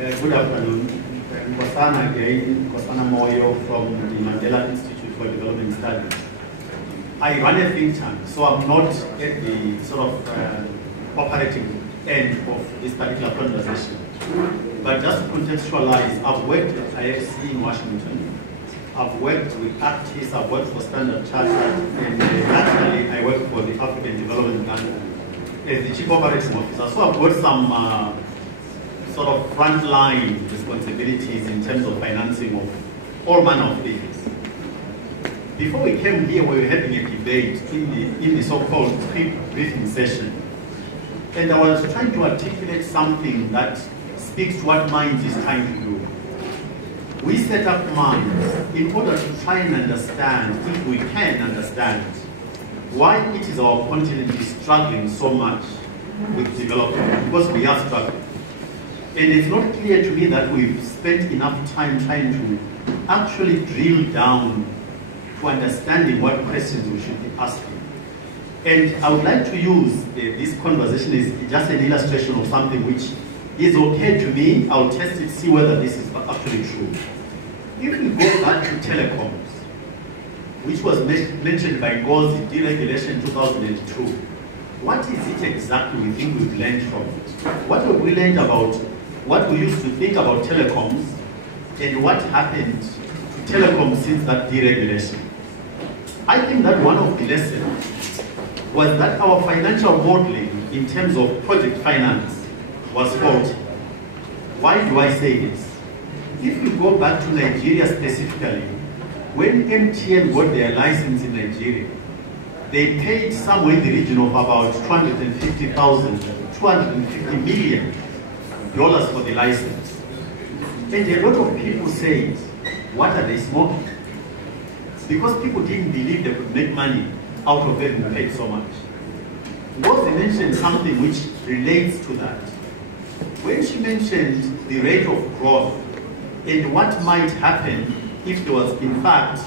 Good afternoon. Nkosana again, Nkosana Moyo from the Mandela Institute for Development Studies. I run a think tank, so I'm not at the sort of operating end of this particular conversation. But just to contextualize, I've worked at IFC in Washington. I've worked with ACTIS, I've worked for Standard Chartered, and actually I work for the African Development Bank as the Chief Operating Officer. So I've got some sort of frontline responsibilities in terms of financing of all manner of things. Before we came here, we were having a debate in the so-called briefing session. And I was trying to articulate something that speaks to what Minds is trying to do. We set up Minds in order to try and understand, if we can understand, why it is our continent is struggling so much with development, because we are struggling. And it's not clear to me that we've spent enough time trying to actually drill down to understanding what questions we should be asking. And I would like to use this conversation as just an illustration of something which is okay to me. I'll test it, see whether this is actually true. If we go back to telecoms, which was mentioned by Ngozi, deregulation 2002, what is it exactly we think we've learned from it? What have we learned about what we used to think about telecoms and what happened to telecoms since that deregulation? I think that one of the lessons was that our financial modeling in terms of project finance was faulty. Why do I say this? If you go back to Nigeria specifically, when MTN got their license in Nigeria, they paid somewhere in the region of about $250 million for the license. And a lot of people said, what are they smoking? Because people didn't believe they could make money out of it and paid so much. Ngozi mentioned something which relates to that. When she mentioned the rate of growth and what might happen if there was, in fact,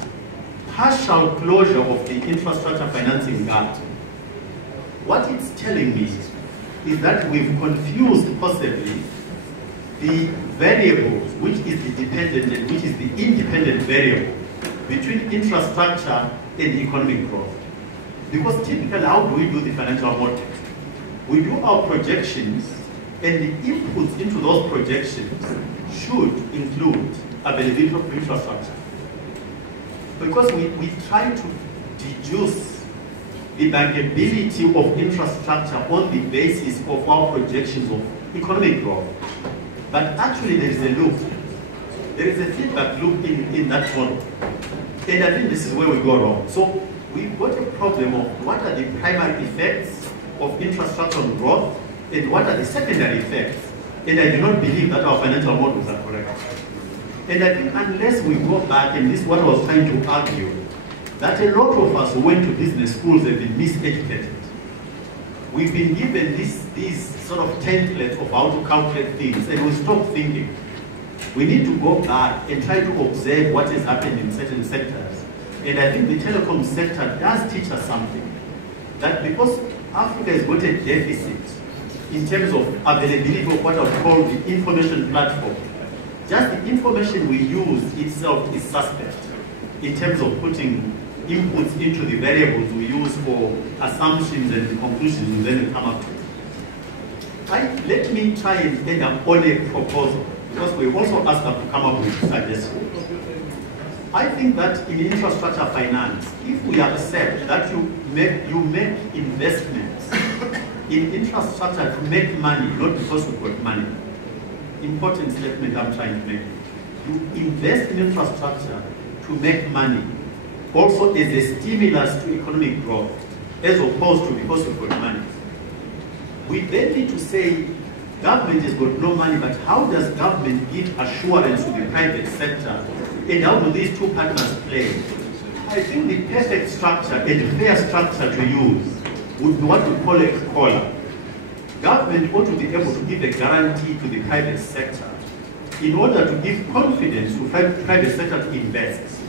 partial closure of the infrastructure financing gap, what it's telling me is that we've confused possibly the variables, which is the dependent and which is the independent variable between infrastructure and economic growth. Because typically, how do we do the financial model? We do our projections, and the inputs into those projections should include availability of infrastructure. Because we try to deduce the bankability of infrastructure on the basis of our projections of economic growth. But actually there is a loop. There is a feedback loop in that model. And I think this is where we go wrong. So we've got a problem of what are the primary effects of infrastructure on growth and what are the secondary effects. And I do not believe that our financial models are correct. And I think unless we go back, and this is what I was trying to argue, that a lot of us who went to business schools have been miseducated. We've been given these sort of templates of how to calculate things, and we stop thinking. We need to go back and try to observe what has happened in certain sectors. And I think the telecom sector does teach us something. That because Africa has got a deficit in terms of availability of what I call the information platform, just the information we use itself is suspect in terms of putting inputs into the variables we use for assumptions and the conclusions we then come up with. Let me try and end up on a proposal, because we also asked them to come up with suggestions. I think that in infrastructure finance, if we accept that you make investments in infrastructure to make money, not because you've got money. Important statement I'm trying to make. You invest in infrastructure to make money, also as a stimulus to economic growth, as opposed to because you've got money. We then need to say, government has got no money, but how does government give assurance to the private sector? And how do these two partners play? I think the perfect structure and fair structure to use would be what we call a collar. Government ought to be able to give a guarantee to the private sector in order to give confidence to private sector to invest.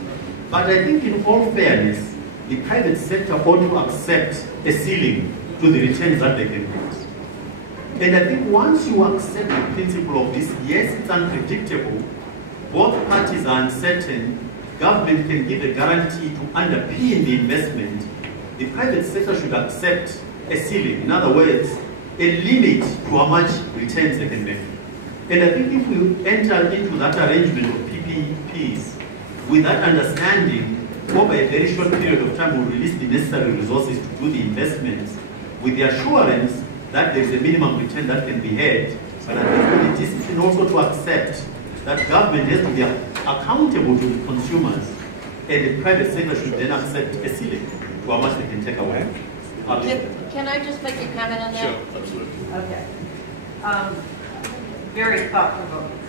But I think in all fairness, the private sector ought to accept a ceiling to the returns that they can get. And I think once you accept the principle of this, yes, it's unpredictable, both parties are uncertain, government can give a guarantee to underpin the investment, the private sector should accept a ceiling. In other words, a limit to how much returns they can make. And I think if we enter into that arrangement of PPPs with that understanding, over a very short period of time we'll release the necessary resources to do the investments with the assurance that there is a minimum return that can be had, but I think the discipline also to accept that government has to be accountable to the consumers, and the private sector should then accept a ceiling to how much they can take away. Can I just make a comment on that? Sure, absolutely. Okay. Very thought-provoking.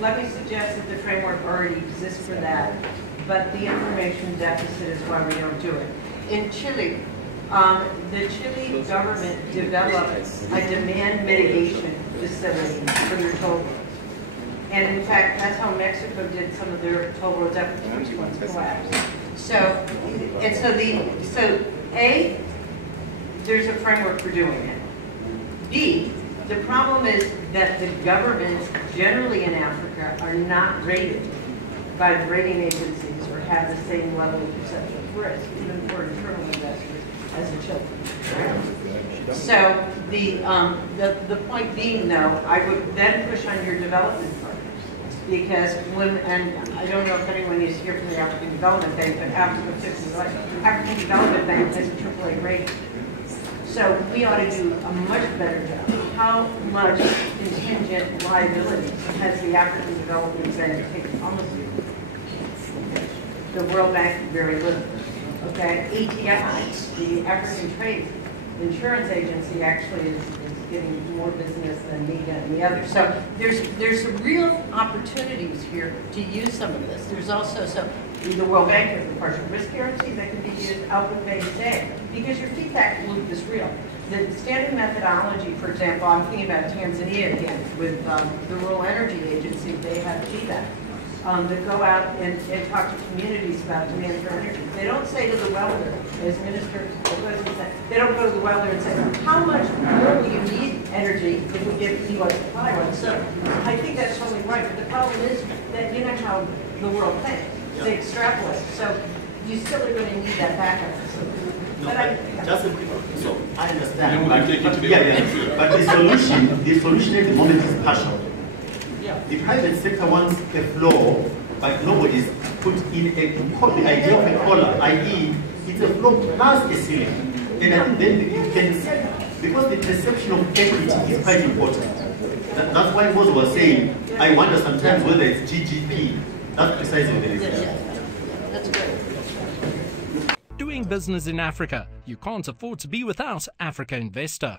Let me suggest that the framework already exists for that, but the information deficit is why we don't do it. In Chile, the Chile government developed a demand mitigation facility for their toll roads. And in fact, that's how Mexico did some of their toll roads after the first ones collapsed. So A, there's a framework for doing it. B, the problem is that the governments generally in Africa are not rated by the rating agencies or have the same level of perception of risk, even for internal investors as the Chile. So the point being, though, I would then push on your development partners, because and I don't know if anyone is here from the African Development Bank, but after the 50s, African Development Bank has a AAA rating. So we ought to do a much better job. How much contingent liability has the African Development Bank taken? Almost zero. The World Bank, very little. Okay, ATI, the African Trade Insurance Agency, actually is getting more business than NIGA and the others. So there's real opportunities here to use some of this. There's also the World Bank has the partial risk guarantee that can be used output pay today, because your feedback loop is real. The standard methodology, for example, I'm thinking about Tanzania again with the Rural Energy Agency. They have GDAC. That go out and talk to communities about demand for energy. They don't say to the welder, as Minister said, they don't go to the welder and say, how much more will you need energy if we give you a supply one? So I think that's totally right. But the problem is that you know how the world thinks. They extrapolate. So you still are going to need that backup. Just a quick, so I understand. But but the solution at the moment is partial. The private sector wants a floor, but nobody's put in the idea of a collar, i.e., it's a floor plus a ceiling. And I think then you can, because the perception of equity is quite important. That's why Moyo was saying, I wonder sometimes whether it's GGP. That's precisely the reason. That's great. Doing business in Africa, you can't afford to be without Africa Investor.